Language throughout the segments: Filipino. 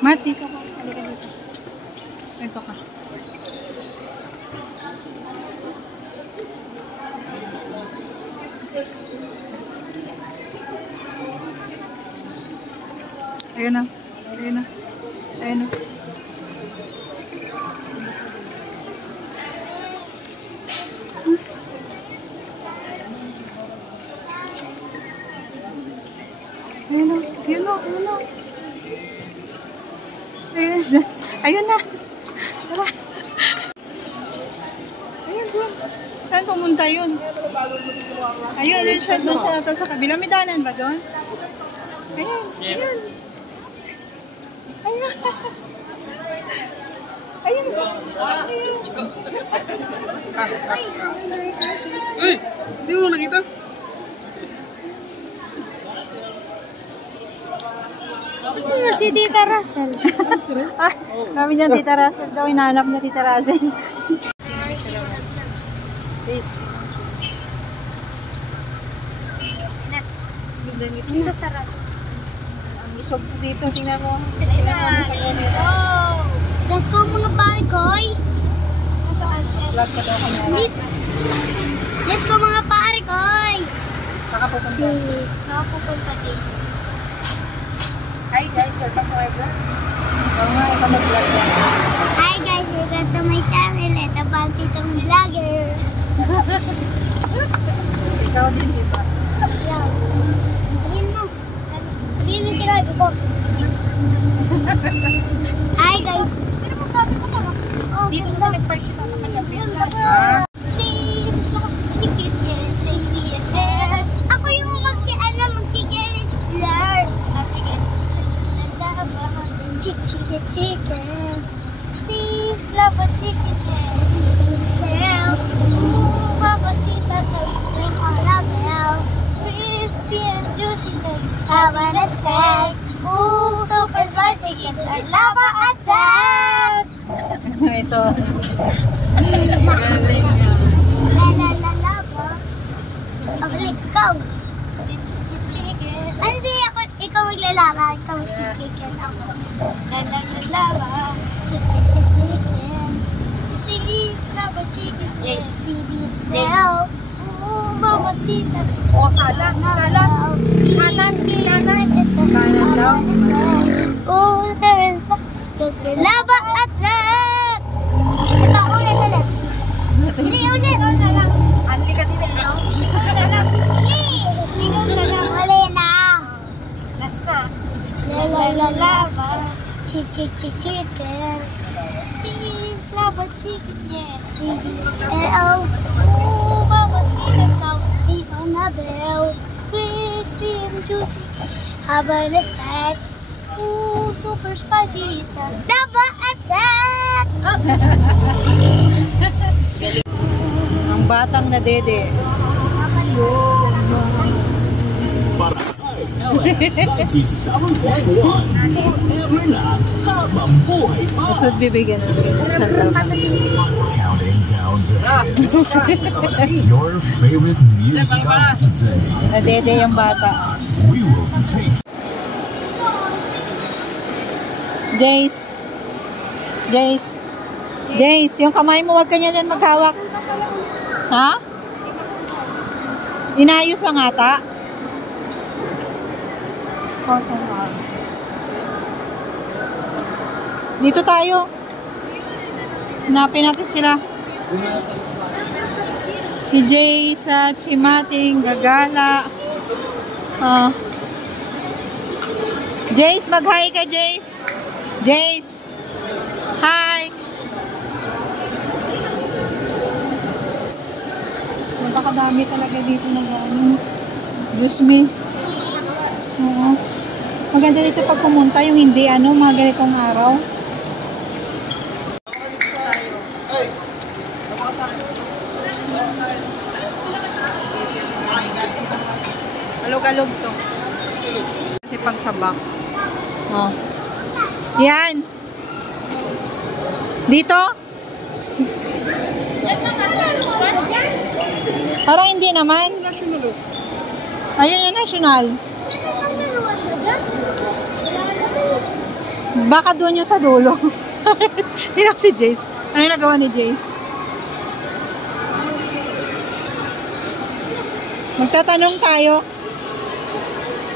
Mat, dito ka. Halika dito. Ito ka. Ayun na. Ayun na. Ayun na. Ayun na. Ayun na. Ayun na. Ayun siya. Ayun na. Tara. Ayun doon. Saan pumunta yun? Ayun, yun siya doon sa kabila. May daanan ba doon? Ayun. Ayun. Ayun. Ayun. Uy! Hindi mo nakita? Sino si Tita Russell? Ah, kami niyan Tita Russell daw. Hinahanap niya Tita Russell. Dito sarap. Ang isog dito. Tingnan mo. Tingnan mo sa camera. Let's go mga pare koy. Vlog ka daw camera. Let's go mga pare koy. Saka pupunta. Saka pupunta guys. Hi guys, welcome to my vlog. Oo nga, ito mag-vlog yan. Hi guys, welcome to my channel. Ito ba ang titong vlogger? Ikaw din, di ba? Yan. Ayun mo. Sabihin mo sila ko. Hi guys. Dito sa nag-park si Papa kagabi. Steve's like chicken, yes, 60 yes. Ako yung mag-chicken is lard. Sige. Chicken. Steve's love a chicken, yes. Sell. Ooh, Mamacita, tawid on a bell. Crispy and juicy, like Havana steak. Ooh, super spicy, it's a lava attack. Ito. Lava. Ulit, ikaw. Chicken. Hindi ako, ikaw maglalaba. Ikaw chicken ako. Lava. Chicken. Steve's lava chicken. Yes. Steve's sell. Oh, Mamacita. O, sala. Kanan daw. Oh, there is kasi lava attack. Sige pa ulit. Hindi ulit. Anli ka din, no? Wala na. Last na. Lava. Chicken. Steve's lava chicken, yes. Steve's L. Oh, Mamacita daw. Annabelle. Crispy and juicy. Havana steak. Ooh, super spicy. It's a lava attack. Ang batang na dede. Usod bibigyan ng Counting down to your favorite music of today. na dede yung bata. We will take Jace, yung kamay mo, wag ka niya dyan maghawak. Ha? Inayos lang ata. Dito tayo. Hanapin natin sila. Si Jace at si Mating gagala. Jace, mag-hi ka, Jace. Jace. Hi. Napakadami talaga dito na gano'n. Diyos me. Oo. Maganda dito pag pumunta yung hindi mga ganitong araw. Alog-alog to. Kasi pang sabak. Oh. Yan. Dito? Parang hindi naman. Ayun yung national. Baka doon yung sa dulo. Tingnan si Jace. Ano yung nagawa ni Jace? Magtatanong tayo.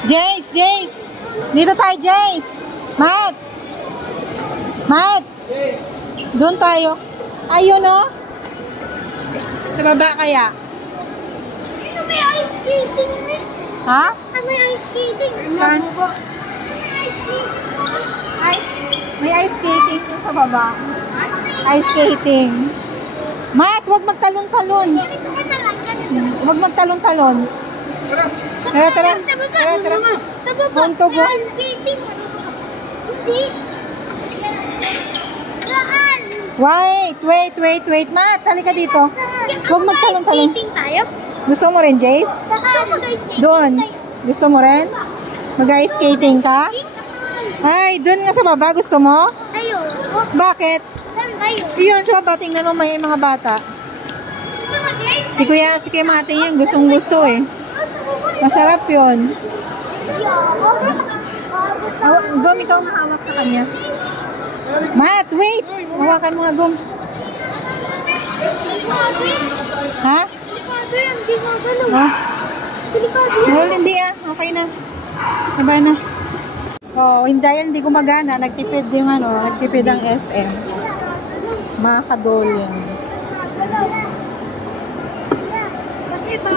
Jace! Jace! Dito tayo, Jace! Matt! Matt! Doon tayo. Ayun, no? Sa baba kaya? Ano may ice skating? Ha? May ice skating. Saan? Ice skating. Ay, may ice skating dun sa baba. Ice skating. Matt, huwag magtalon-talon. Ganito ka na lang. Huwag magtalon-talon. Tara, tara. Sa baba. Tara, tara. Sa baba. Punto May go. ice skating. Hindi. Saan? Wait. Matt, halika dito. Huwag magtalon-talon. Ice skating tayo? Gusto mo rin, Jace? Baka mag-ice skating Doon. tayo. Gusto mo rin? Mag-ice skating ka? Ay, doon nga sa baba. Gusto mo? Tayo. Bakit? Saan tayo? Iyon sa baba. Tingnan mo may mga bata. Gusto mo, Jace? Si Kuya Mating yan. Gustong gusto eh. Masarap yun. Gom, ikaw mahawak sa kanya. Matt, wait! Hawakan mo nga, Gom. Ha? Delikado yan. Di magalaw. Ha? Delikado yan. Well, hindi ah. Okay na. Aba na. Oh, hindi gumagana. Nagtipid yung nagtipid ang SM. Makakadol yan.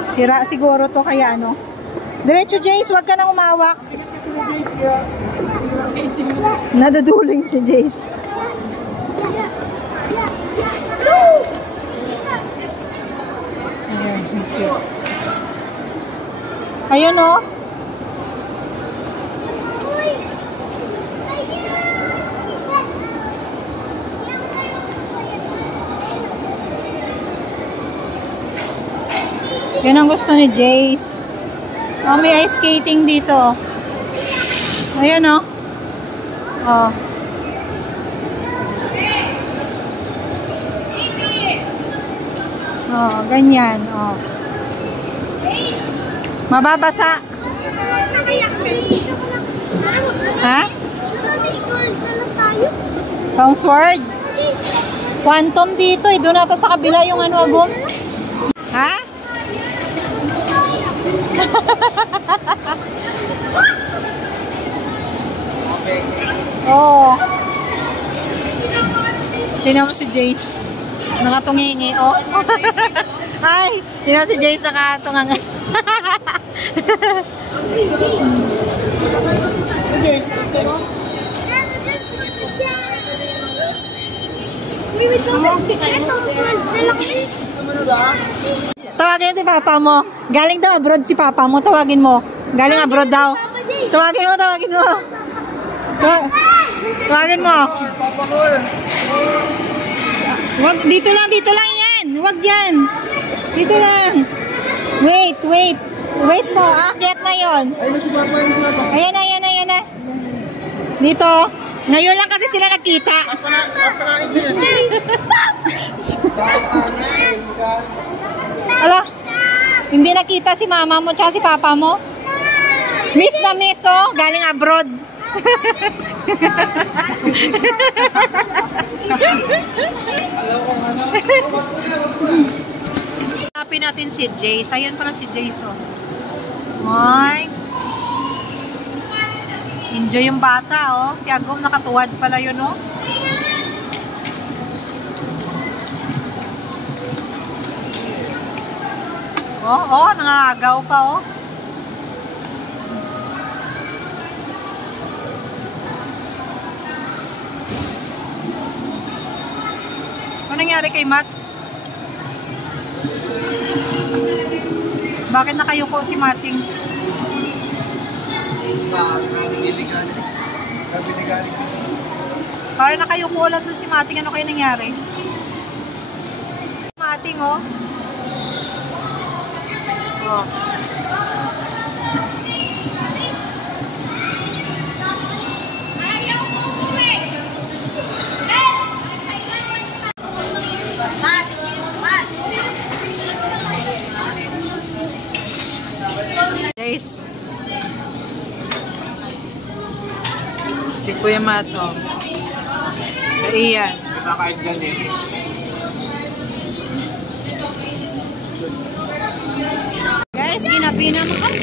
Sira siguro to kaya Diretso, Jace, wag ka nang umawak. Naduduling si Jace. Ayan, cute. Ayun oh. Yan ang gusto ni Jace. Oh, may ice skating dito. Ayan oh. Oh. Oh, ganyan. Oh. Mababasa. Ha? Pang sword? Quantum dito eh. Doon ata sa kabila yung Agom. Ha? Oh. Tingnan mo si Jace. Nakatungingi, oh. Ay, tingnan mo si Jace nakatungang. Tawagin si papa mo. Galing daw abroad si papa mo. Tawagin mo. Galing abroad daw. Tawagin mo. Tawagin mo. Wag, dito lang yan. Wag yan. Dito lang. Wait. Wait mo. Aakyat na yon. Ayan na. Dito. Ngayon lang kasi sila nagkita. Ala, hindi nakita si mama mo tsaka si papa mo. Miss na miss, oh. Galing abroad. Hanapin natin si Jace. Ayun pala si Jace, oh. Ay. Enjoy yung bata, oh. Si Agom nakatuwad pala yun, oh. Oh, nangagaw pa, oh. Ano nangyari kay Matt? Bakit nakayuko si Mating? Parang nakayuko lang doon si Mating. Ano kayo nangyari? Mating, oh. Oh. Si Kuya Mato. Iyan. Nakakain gan eh. Guys, ginabi naman kami.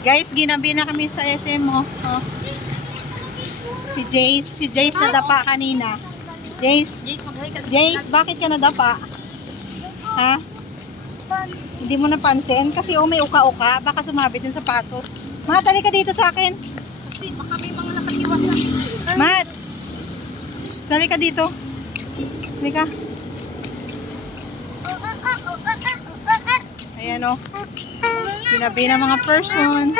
Guys, ginabi na kami sa SM, oh. Oh. Si Jace nadapa kanina. Jace, bakit ka nadapa? Ha? Hindi mo napansin? Kasi may uka-uka, baka sumabit yung sapatos. Mat, ka dito sa akin. Kasi baka may mga nakatiwas sa akin. Mat! Dali ka dito. Dali ka. Ayan o. Ginabi ng mga person.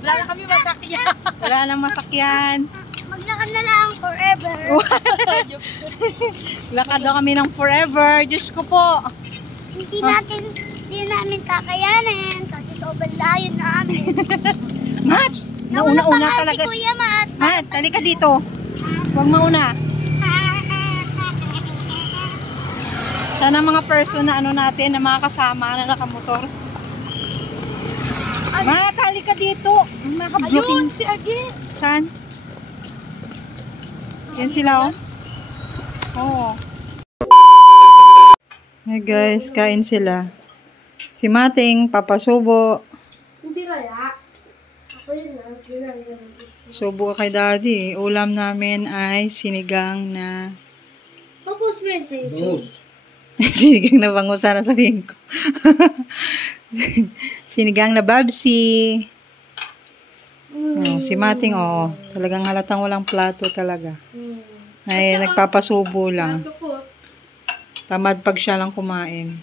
Wala na kami masakyan. Wala nang masakyan. Maglakad na lang forever. Lakad daw kami ng forever. Diyos ko po. Hindi namin kakayanin kasi sobrang layo namin. Mat! Nauna-una talaga. Si Kuya Mat. Mat, dali ka dito. Huwag mauna. Sana mga person na ano natin, na mga kasama na nakamotor. Mat, dali ka dito. Ayun, si Agi. Saan? Yan sila, oh. Oo. Hey guys, kain sila. Si Mating, papasubo. Hindi kaya. Ako yun lang. Subo ka kay daddy. Ulam namin ay sinigang na... Popost mo yun sa YouTube. sinigang na bangus, sana sabihin ko. Sinigang na babsi. Oh, si Mating, oh. Talagang halatang walang plato talaga. Ay, nagpapasubo lang. Tamad pag siya lang kumain.